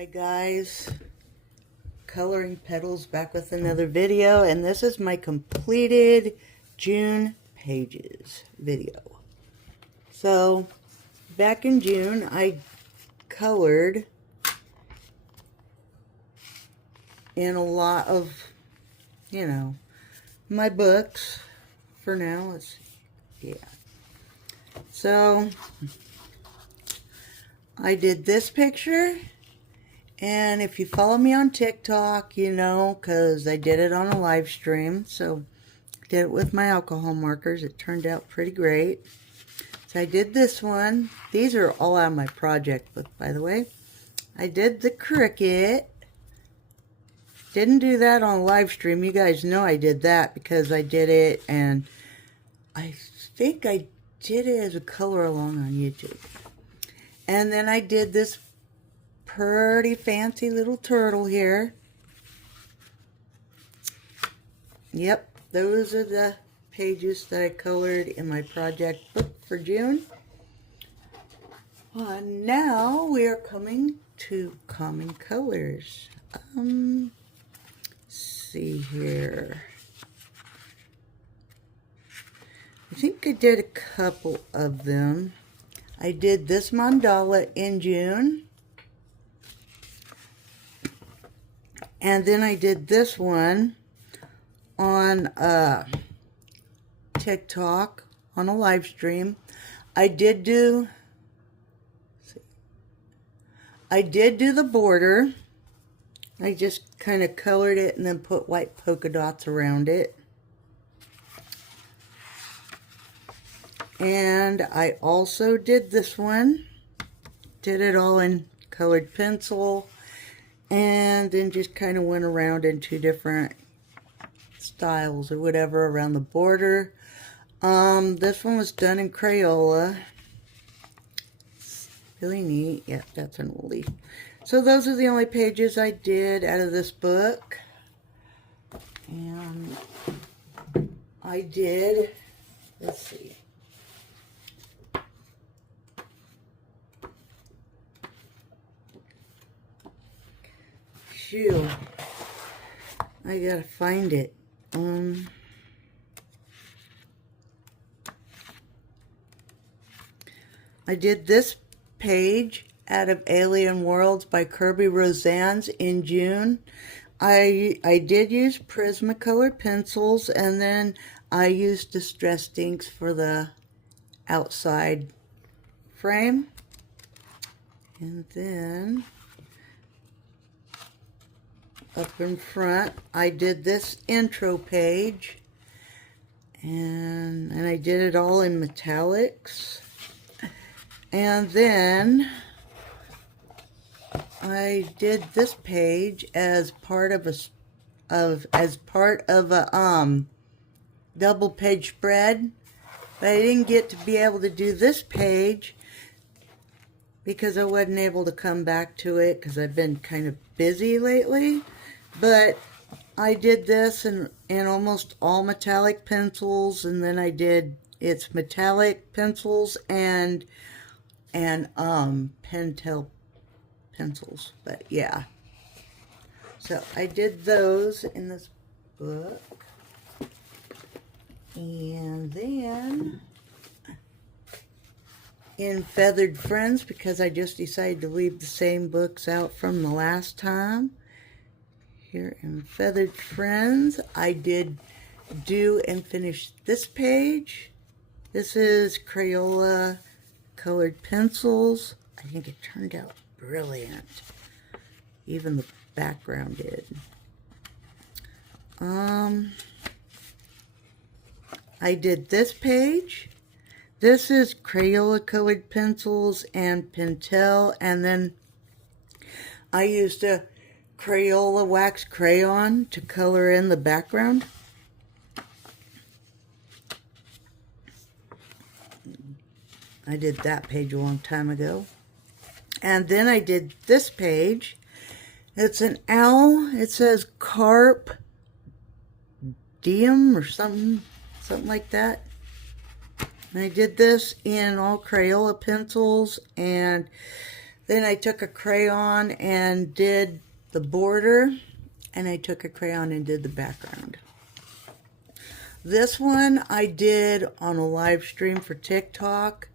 Hi guys, Coloring Petals back with another video, and this is my completed June pages video. So back in June I colored in a lot of, my books for now. So I did this picture. And if you follow me on TikTok, you know, because I did it on a live stream. So I did it with my alcohol markers. It turned out pretty great. So I did this one. These are all out of my project book, by the way. I did the cricket. Didn't do that on a live stream. You guys know I did that because I did it. And I think I did it as a color along on YouTube. And then I did this pretty fancy little turtle here. Yep, those are the pages that I colored in my project book for June. Now we are coming to Common Colors. Let's see here. I think I did a couple of them. I did this mandala in June. And then I did this one on TikTok on a live stream. I did do the border. I just kind of colored it and then put white polka dots around it. And I also did this one. Did it all in colored pencil. And then just kind of went around in two different styles or whatever around the border. This one was done in Crayola. It's really neat. Yeah, that's an oldie. So those are the only pages I did out of this book. And I did, let's see. Shoot, I gotta find it. I did this page out of Alien Worlds by Kirby Rosanz in June. I did use Prismacolor pencils, and then I used distress inks for the outside frame. And then up in front, I did this intro page, and I did it all in metallics. And then I did this page as part of a double page spread, but I didn't get to be able to do this page because I wasn't able to come back to it because I've been kind of busy lately. But I did this in almost all metallic pencils, and then I did its metallic pencils and Pentel pencils. But yeah, so I did those in this book. And then in Feathered Friends, because I just decided to leave the same books out from the last time. Here in Feathered Friends, I did do and finish this page. This is Crayola colored pencils. I think it turned out brilliant. Even the background did. I did this page. This is Crayola colored pencils and Pentel, and then I used a Crayola wax crayon to color in the background. I did that page a long time ago. And then I did this page. It's an owl. It says Carp Diem or something like that. And I did this in all Crayola pencils, and Then I took a crayon and did the border, and I took a crayon and did the background. This one I did on a live stream for TikTok.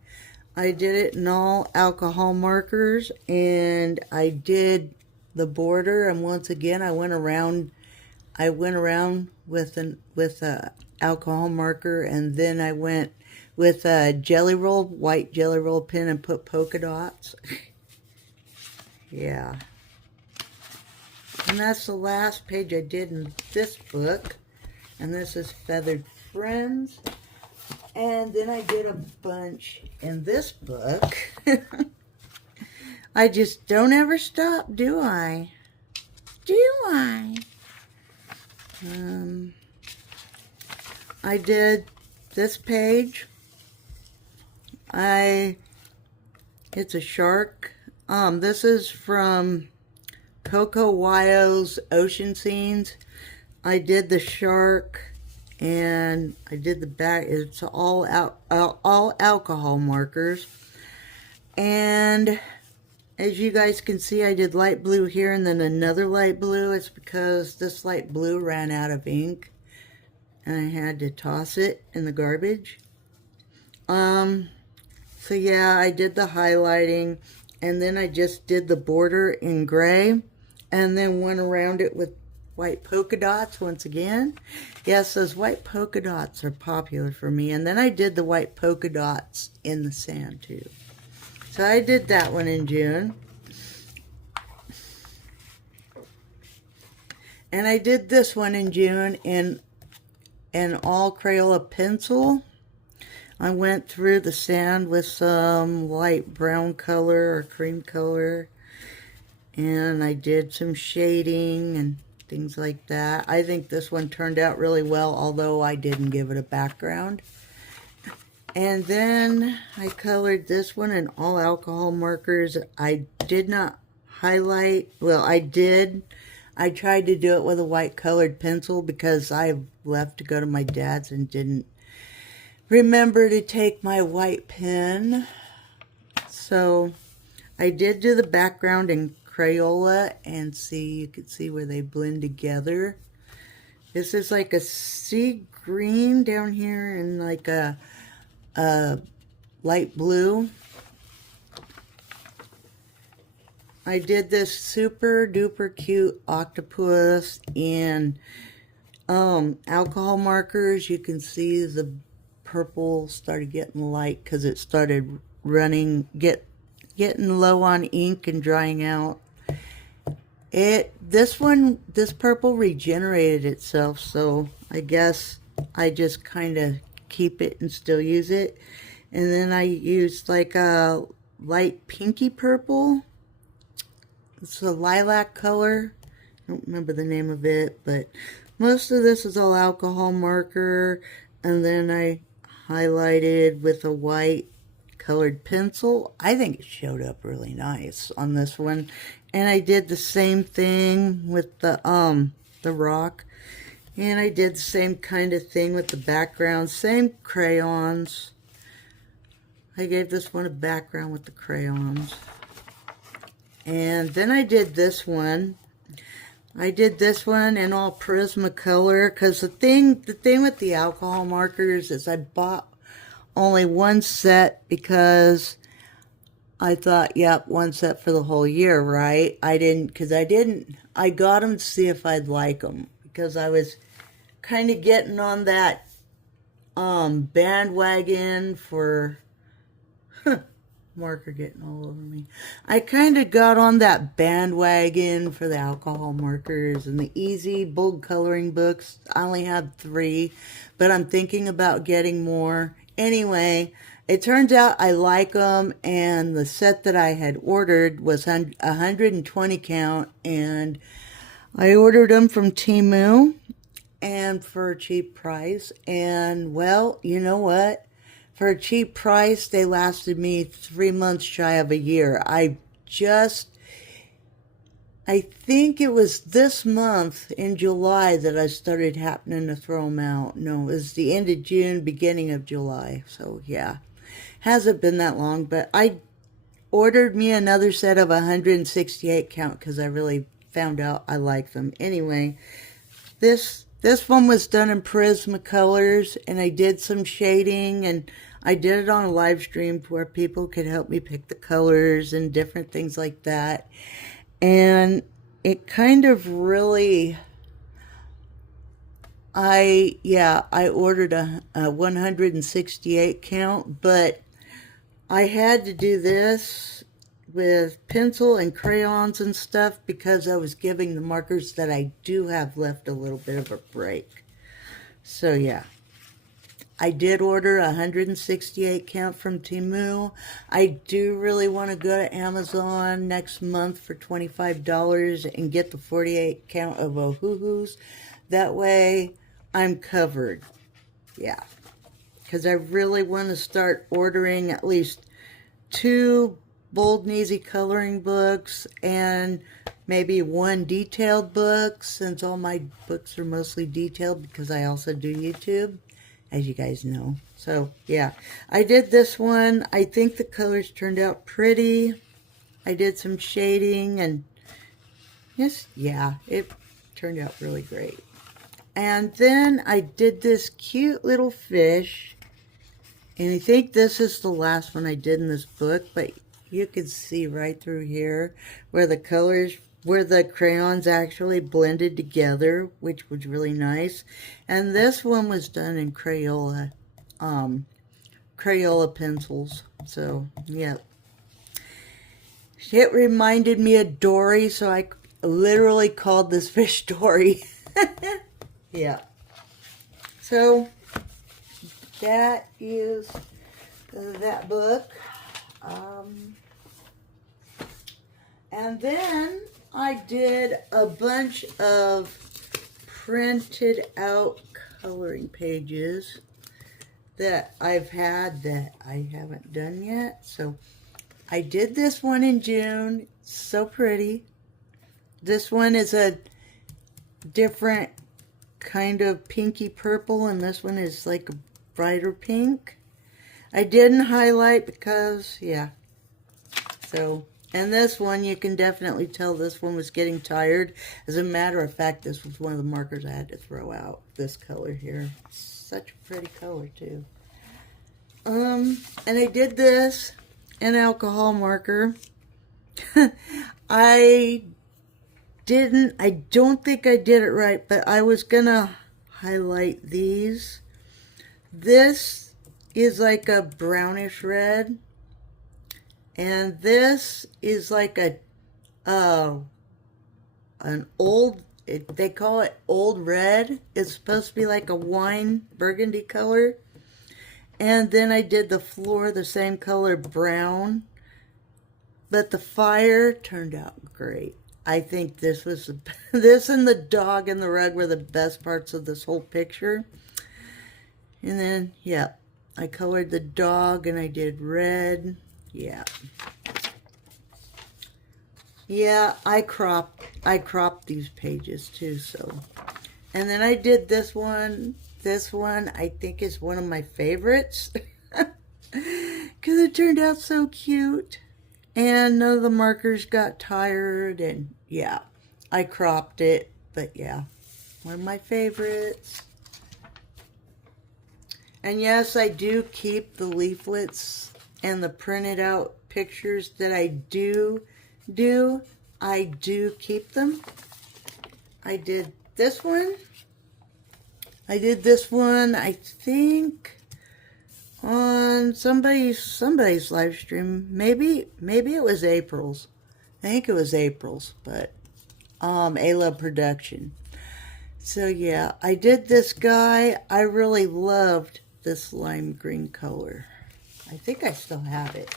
I did it in all alcohol markers, and I did the border, and once again I went around with a alcohol marker, and then I went with a white jelly roll pen, and put polka dots. Yeah. And that's the last page I did in this book. And this is Feathered Friends. And then I did a bunch in this book. I just don't ever stop, do I? Do I? I did this page. It's a shark. This is from Coco Wyo's Ocean Scenes. I did the shark, and I did the back. It's all alcohol markers. And as you guys can see, I did light blue here and then another light blue. It's because this light blue ran out of ink, and I had to toss it in the garbage. So yeah, I did the highlighting, and then I just did the border in gray, and then went around it with white polka dots once again. Yes, those white polka dots are popular for me. And then I did the white polka dots in the sand too. So I did that one in June. And I did this one in June in an all Crayola pencil. I went through the sand with some light brown color or cream color, and I did some shading and things like that. I think this one turned out really well, although I didn't give it a background. And then I colored this one in all alcohol markers. I did not highlight. Well, I did. I tried to do it with a white colored pencil because I left to go to my dad's and didn't remember to take my white pen. So I did do the background in Crayola, and you can see where they blend together. This is like a sea green down here and like a light blue. I did this super duper cute octopus in alcohol markers. You can see the purple started getting light because it started running, getting low on ink and drying out. This purple regenerated itself, so I guess I just kind of keep it and still use it. And then I used like a light pinky purple. It's a lilac color. I don't remember the name of it, but most of this is all alcohol marker. And then I highlighted with a white colored pencil. I think it showed up really nice on this one. And I did the same thing with the rock. And I did the same kind of thing with the background. Same crayons. I gave this one a background with the crayons. And then I did this one. I did this one in all Prismacolor, because the thing with the alcohol markers is I bought only one set because I thought, yep, one set for the whole year, right? I got them to see if I'd like them, because I was kind of getting on that bandwagon for marker getting all over me. I kind of got on that bandwagon for the alcohol markers and the easy bold coloring books. I only had 3, but I'm thinking about getting more. Anyway, it turns out I like them, and the set that I had ordered was 120 count, and I ordered them from Temu and for a cheap price. And well, you know what? For a cheap price, they lasted me 3 months shy of a year. I think it was this month in July that I started happening to throw them out. No, it was the end of June, beginning of July. So yeah, hasn't been that long, but I ordered me another set of 168 count because I really found out I like them. Anyway, this one was done in Prismacolors, and I did some shading, and I did it on a live stream where people could help me pick the colors and different things like that. And it kind of really, I ordered a 168 count, but I had to do this with pencil and crayons and stuff because I was giving the markers that I do have left a little bit of a break. So yeah, I did order a 168 count from Temu. I do really want to go to Amazon next month for $25 and get the 48 count of Ohuhus. That way I'm covered. Yeah, because I really want to start ordering at least 2 Bold and Easy coloring books and maybe 1 detailed book, since all my books are mostly detailed because I also do YouTube, as you guys know. So yeah, I did this one. I think the colors turned out pretty. I did some shading, and yes, yeah, it turned out really great. And then I did this cute little fish, and I think this is the last one I did in this book, but you can see right through here where the colors, where the crayons actually blended together, which was really nice. And this one was done in Crayola, Crayola pencils. So, yeah. It reminded me of Dory, so I literally called this fish Dory. Yeah. So, that is that book. And then I did a bunch of printed out coloring pages that I've had that I haven't done yet. So I did this one in June. So pretty. This one is a different kind of pinky purple, and this one is like a brighter pink. I didn't highlight because, yeah. So, and this one, you can definitely tell this one was getting tired. As a matter of fact, this was one of the markers I had to throw out. This color here. Such a pretty color, too. And I did this in alcohol marker. I don't think I did it right, but I was gonna highlight these. This is like a brownish red, and this is like an old, they call it old red. It's supposed to be like a wine burgundy color. And then I did the floor the same color, brown, but the fire turned out great. I think this was this and the dog and the rug were the best parts of this whole picture. And then, yeah, I colored the dog and I did red. Yeah. Yeah, I cropped these pages too, so. And then I did this one. This one I think is one of my favorites because it turned out so cute. And none of the markers got tired, and yeah, I cropped it, but yeah, one of my favorites. And yes, I do keep the leaflets and the printed out pictures that I do keep them. I did this one. I did this one, I think, on somebody's live stream. Maybe it was April's. I think it was April's, but A-Love Production. So yeah, I did this guy. I really loved this lime green color. I think I still have it.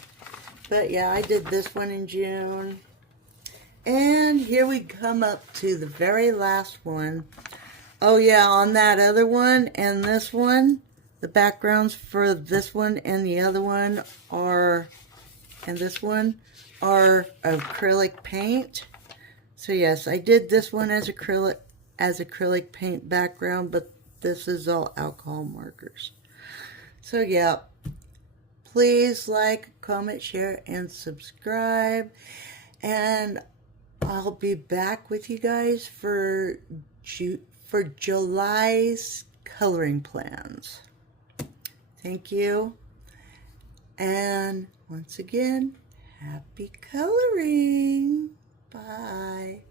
But yeah, I did this one in June. And here we come up to the very last one. Oh yeah, on that other one and this one, the backgrounds for this one and the other one are, and this one are acrylic paint. So yes, I did this one as acrylic paint background, but this is all alcohol markers. So yeah, Please like, comment, share, and subscribe. And I'll be back with you guys for July's coloring plans. Thank you. And once again, happy coloring. Bye.